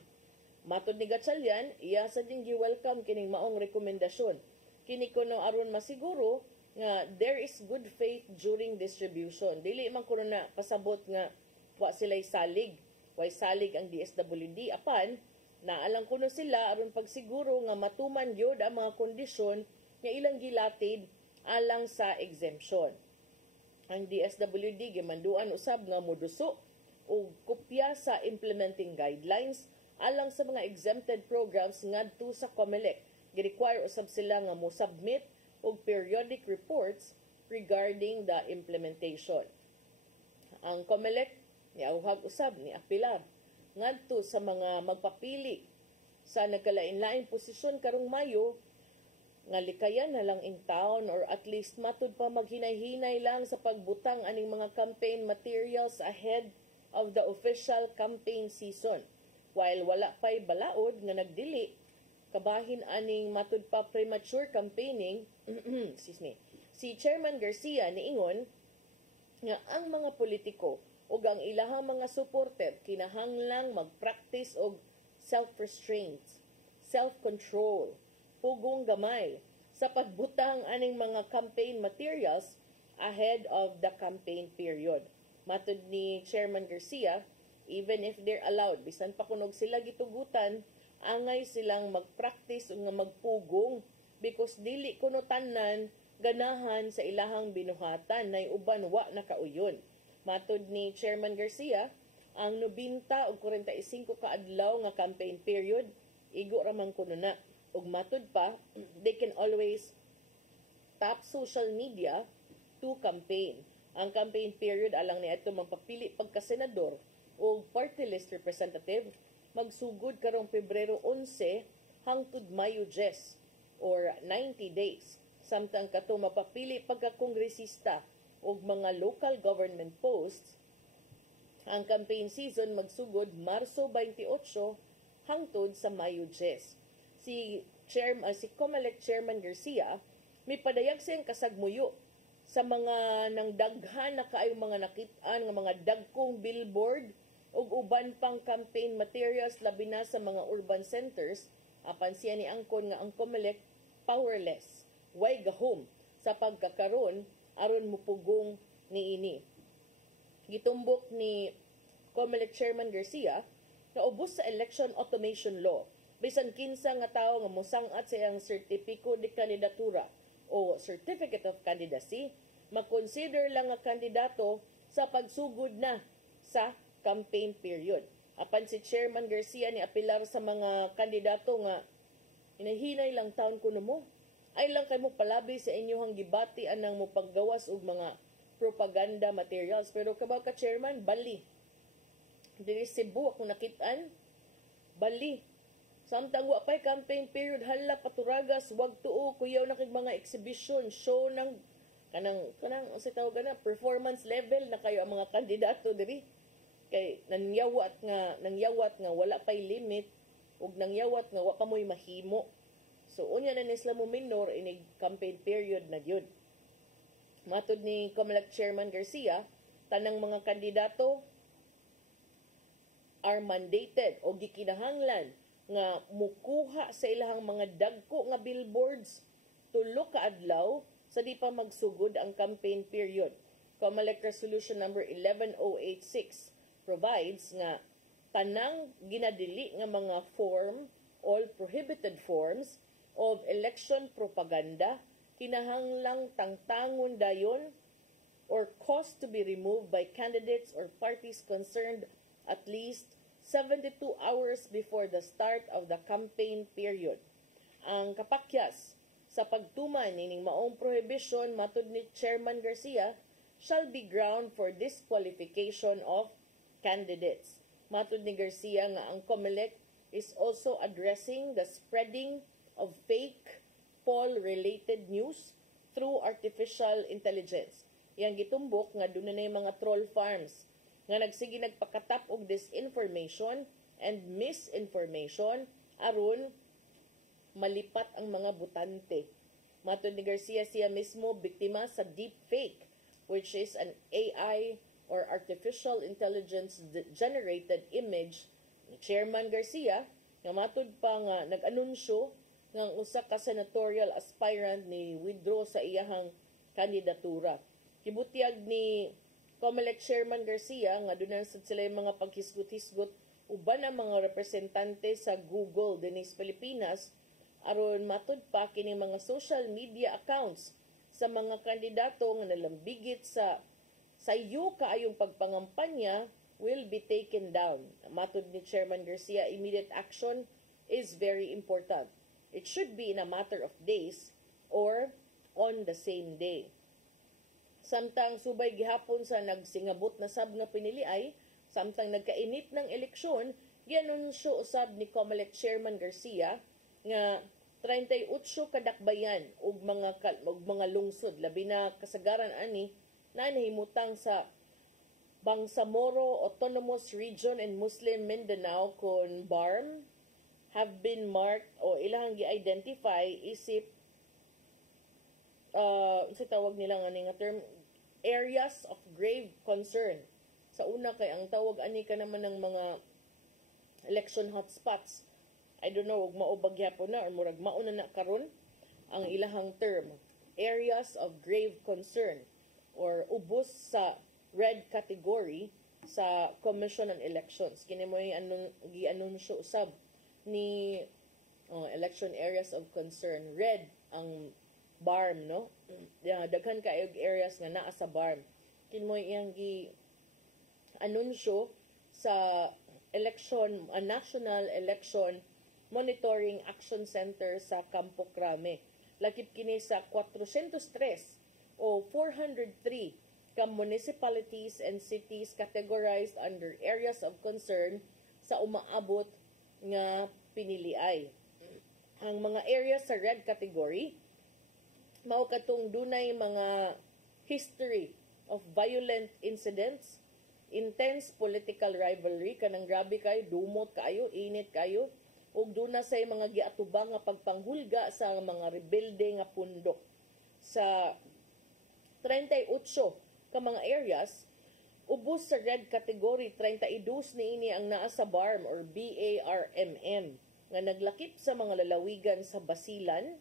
Matud ni Gatchalian, iya sa ding gi-welcome kining maong rekomendasyon. Kini kuno aron masiguro nga there is good faith during distribution. Dili man kuno na pasabot nga wa sila'y salig. Way salig ang DSWD apan Naalang kuno sila aron pagsiguro nga matuman gyud ang mga kondisyon nga ilang gilatid alang sa exemption. Ang DSWD gimanduan usab nga moduso o kopya sa implementing guidelines alang sa mga exempted programs ngadto sa COMELEC. Gi-require usab sila nga mo-submit og periodic reports regarding the implementation. Ang COMELEC niauhag usab ni apilar ngadto sa mga magpapili sa nagkalain-laing posisyon karong Mayo nga likayan na lang in town or at least matud pa maghinay-hinay lang sa pagbutang aning mga campaign materials ahead of the official campaign season. While wala pa'y balaod nga nagdili, kabahin aning matud pa premature campaigning, excuse me, si Chairman Garcia niingon nga ang mga politiko ug ang ilahang mga supporter kinahanglang mag-practice og self-restraint, self-control, pugong gamay sa pagbutang aning mga campaign materials ahead of the campaign period. Matud ni Chairman Garcia, even if they're allowed, bisan pa kunog sila gitugutan, angay silang mag-practice o nga magpugong because dili kuno tanan ganahan sa ilahang binuhatan na uban wa na kauyon. Matud ni Chairman Garcia, ang 90 o 45 ka adlaw nga campaign period, igo ramang kuno na. Ug matud pa, they can always tap social media to campaign. Ang campaign period alang ni ato magpapili pagka-senador o party list representative magsugod karong Pebrero 11 hangtod Mayo 10 or 90 days. Samtang kato mapapili pagka-kongresista o mga local government posts, ang campaign season magsugod Marso 28 hangtod sa Mayo 10. Si COMELEC Chairman Garcia may padayag siyang kasagmuyo sa mga nangdaghan na kaayong mga nakitaan nga mga dagkong billboard ug uban pang campaign materials labi na sa mga urban centers. Apan siya ni angkon nga ang COMELEC powerless, way gahom sa pagkakaron aron mupugong niini. Gitumbok ni COMELEC Chairman Garcia na ubos sa election automation law, bisan kinsa nga tawo nga mosangat sa iyang sertipiko de kandidatura o Certificate of Candidacy, makonsider lang nga kandidato sa pagsugod na sa campaign period. Apan si Chairman Garcia ni apilar sa mga kandidato nga hinahinay lang taon kuno mo. Ay lang kay mo palabi sa inyong gibati anang mo paggawas og mga propaganda materials. Pero kabaw ka Chairman, bali. Dili Cebu ako nakitaan, bali. Samtang wa pay campaign period, hala paturagas, wag tuo, kuyaw na kay mga exhibition, show ng kanang sa tawag na performance level na kayo ang mga kandidato diri. Kay nangyawat nga wala pay limit ug nangyawat nga wa pa mo'y mahimo. So, unya na nisla mo minor, inig campaign period na yun. Matod ni COMELEC Chairman Garcia, tanang mga kandidato are mandated o gikinahanglan nga mukuha sa ilahang mga dagko nga billboards tulo ka adlaw sa di pa magsugod ang campaign period. COMELEC Resolution number 11086 provides nga tanang ginadili nga mga form, all prohibited forms of election propaganda kinahanglang tangtangon dayon or caused to be removed by candidates or parties concerned at least 72 hours before the start of the campaign period. Ang kapakyas sa pagtuman nining maong prohibition matud ni Chairman Garcia shall be ground for disqualification of candidates. Matud ni Garcia nga ang COMELEC is also addressing the spreading of fake poll-related news through artificial intelligence. Yang gitumbok nga doon na mga troll farms nga nagsige nagpakatap og disinformation and misinformation aron malipat ang mga butante. Matud ni Garcia, siya mismo biktima sa deepfake, which is an AI or artificial intelligence generated image ni Chairman Garcia nga matud pa nga nag-anunsyo ng usa ka senatorial aspirant ni withdraw sa iyahang kandidatura. Kibutiag ni COMELEC Chairman Garcia nga doon sila yung mga paghisgot-hisgot uban ang mga representante sa Google dinis Pilipinas aron matud pa kini mga social media accounts sa mga kandidato nga nalambigit sa sayo kaayong pagpangampanya will be taken down. Matud ni Chairman Garcia, immediate action is very important. It should be in a matter of days or on the same day. Samtang subay gihapon sa nagsingabot na sab nga piniliay, samtang nagkainit ng eleksyon, gianunsyo usab ni COMELEC Chairman Garcia nga 38 kadakbayan ug mga lungsod labi na kasagaran ani na nahimutang sa Bangsamoro Autonomous Region and Muslim Mindanao kon BARM have been marked o ilang gi-identify isip sa tawag nila nga term areas of grave concern. Sa una kay ang tawag ani ka naman ng mga election hotspots. I don't know, maubag yapon na or murag mauna na karon ang ilahang term. Areas of grave concern or ubos sa red category sa Commission on Elections. Kini mo yung gi-anunsyo usab ni election areas of concern. Red ang BARM, no? Daghan kaayog areas nga naa sa BARM. Kini mo iyang gi-anunsyo sa National Election Monitoring Action Center sa Campo Crame. Lakip kini sa 403 o 403 ka municipalities and cities categorized under areas of concern sa umaabot nga piniliay. Ang mga areas sa red category mao katong dunay mga history of violent incidents, intense political rivalry, kanang grabe kayo, dumot kayo, init kayo, ug duna say mga giatubang nga pagpanghulga sa mga rebelde nga pundok. Sa 38 ka mga areas, ubos sa red category, 32 niini ang naa sa BARM or BARMM nga naglakip sa mga lalawigan sa Basilan,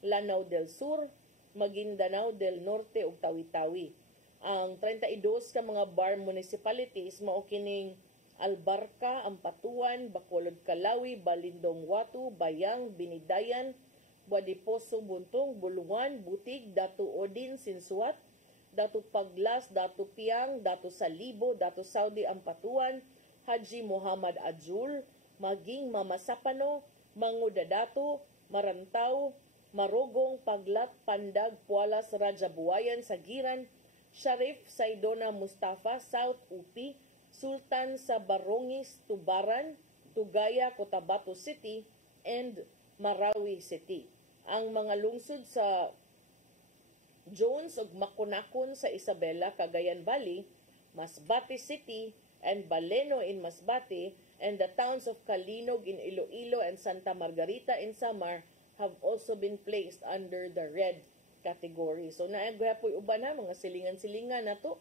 Lanao del Sur, Maguindanao del Norte ug Tawi-Tawi. Ang 32 ka mga BARM municipalities mao kining Albarca, Ampatuan, Bacolod, Calawi, Balindong, Watu, Bayang, Binidayan, Buadiposo, Buntong, Bulungan, Butig, Datu Odin, Sinsuat, Datu Paglas, Datu Piang, Datu Salibo, Datu Saudi, Ampatuan, Haji Muhammad Ajul, Maging, Mamasapano, Mangudadato, Marantaw, Marogong, Paglat, Pandag, Pualas, Rajabuayan, Sagiran, Sharif, Saidona, Mustafa, South Upi, Sultan sa Barongis, Tubaran, Tugaya, Cotabato City, and Marawi City. Ang mga lungsod sa Jones ug Makunakon sa Isabela, Cagayan Valley, Masbate City, and Baleno in Masbate, and the towns of Calinog in Iloilo and Santa Margarita in Samar have also been placed under the red category. So naagapoy uban na mga silingan-silingan na to.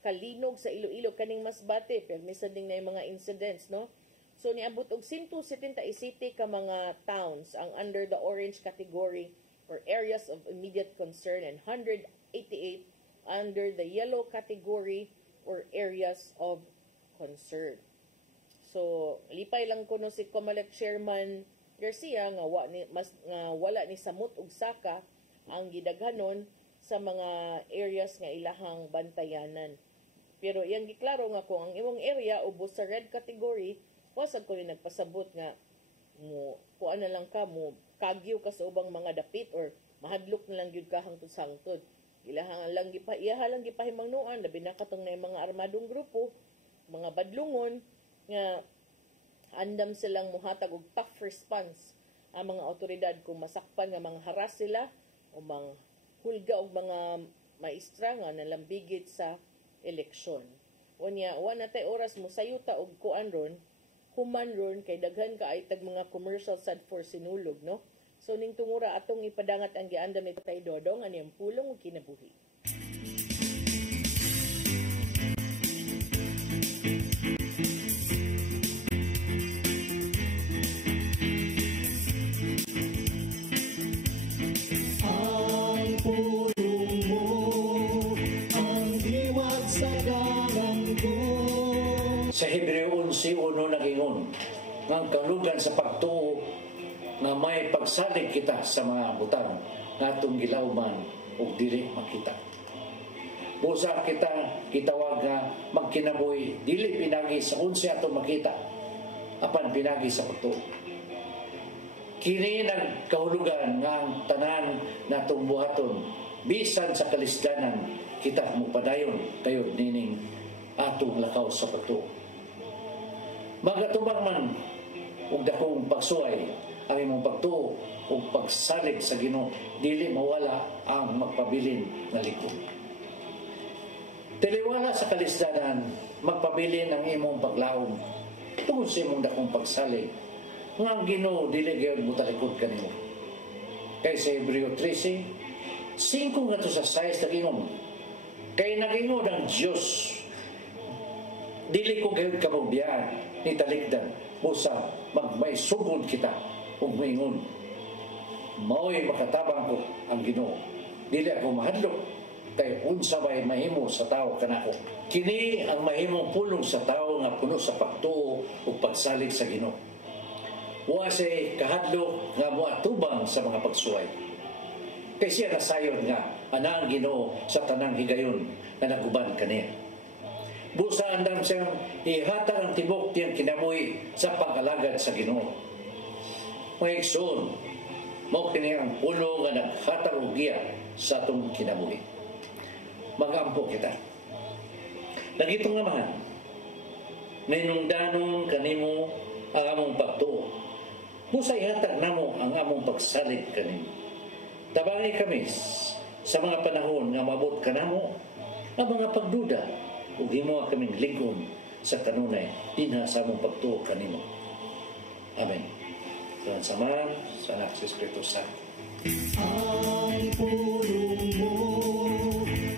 Kalinog sa Iloilo kaning Masbate, permisa din na yung mga incidents, no? So niabot og 177 ka mga towns ang under the orange category or areas of immediate concern and 188 under the yellow category or areas of concern. So lipay lang kuno si COMELEC Chairman Garcia nga wala ni samot ug saka ang gidaghanon sa mga areas nga ilahang bantayanan. Pero iyang giklaro nga kung ang imong area ubos sa red category, wasag ko ni nagpasabot nga mo kuan na lang ka mo kagyo ka sa ubang mga dapit or mahadlok na lang gyud ka hangtod sangtod. Iyaha lang gipahimangnuan labi na katong na mga armadong grupo, mga badlungon nga andam silang muhatag og tough response ang mga otoridad kung masakpan nga mga haras sila o mga hulga og mga maestra nga nalambigit sa eleksyon. Unya, wala tay oras mo sayuta og kuan ron, human ron kay daghan ka ay tag mga commercial sad for sinulog, no? So ning tungura atong ipadangat ang giandam ni Tatay Dodong ani ang pulong ug kinabuhi. Sa Hebreo 11:1 ng kahulugan sa pagtuo nga may pagsalig kita sa mga butang nga atong gilawman o dili makita. Busa kita gitawag nga magkinabuhi dili pinagi sa unsa atong makita apan pinagi sa pagtuo. Kini nang kahulugan nga ang tanan natong buhaton bisan sa kalisdanan kita mo padayon kayo nining atong lakaw sa pagtuo. Magatubang man ug dakong pagsuway ang imong pagtuo ug pagsalig sa Ginoo dili mawala ang magpabilin nga likom. Tiliwala sa kalisdanan magpabilin ang imong paglaom tungod sa imong dakong pagsalig nga ang Ginoo dili gyud mutalikod kanimo. Kay sa Hebreo 13, 5 ngadto sa 6 nagingon, kay nagingon ang Dios dili ko gyud kabubyan ni talikdan busa magmay sugod kita ug moingon mao'y makatabang ko ang Ginoo dili ako mahadlok kay unsa bay mahimo sa tawo kanako. Kini ang mahimong pulong sa tawo nga puno sa pagtuo ug pagsalig sa Ginoo. Wa say kahadlok nga moatubang sa mga pagsuway. Kay siya nasayod nga ana ang Ginoo sa tanang higayon nga naguban kaniya. Busa andam siyang ihatag ang tibok tiyang kinabuhi sa pag-alagad sa Ginoo. May igsoon, mao kini ang pulo nga naghatag og giya sa atong kinabuhi. Magampo kita. Nagitong nga man, ninungdanon kanimo ang among pagtuo. Busa ihatag namo ang among pagsalig kanimo. Tabangi kami sa mga panahon nga mabot kanamo ang mga pagduda ug himo kaming ligom sa kanunay dinha sa among pagtuo kanimo. Amen. Salamat sa Ama, sa Anak, sa Espiritu Santo. Ang pulong mo,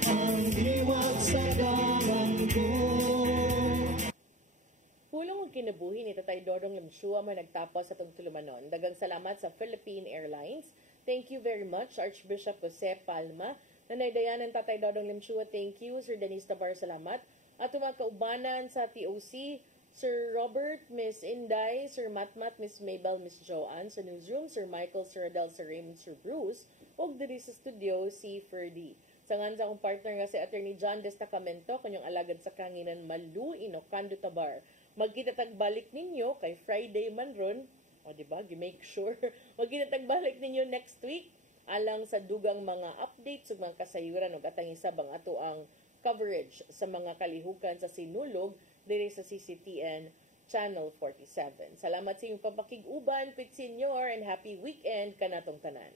ang diwat sa dalan ko. Pulong ang kinabuhi ni Tatay Dodong Limshua man nagtapos sa itong tulumanon. Dagang salamat sa Philippine Airlines. Thank you very much, Archbishop Jose Palma. Nanay Dayanan, Tatay Dodong Limshua, thank you. Sir Denise Tabar, salamat. At mga kaubanan sa TOC, Sir Robert, Miss Inday, Sir Matmat, Miss Mabel, Miss Joanne sa newsroom, Sir Michael, Sir Adel, Sir Raymond, Sir Bruce, ug diri sa studio si Ferdy. Sangan sa akong partner nga si Attorney John Destacamento, kanyang alagad sa kanginan Malu, Inocando, Tabar. Magkita tagbalik ninyo kay Friday man ron, o diba, make sure, magkita tagbalik ninyo next week, alang sa dugang mga updates ug mga kasayuran ug atang isabang ato ang coverage sa mga kalihukan sa sinulog diri sa CCTN Channel 47. Salamat sa inyong papakig-uban, Pit Senior, and happy weekend kanatong tanan.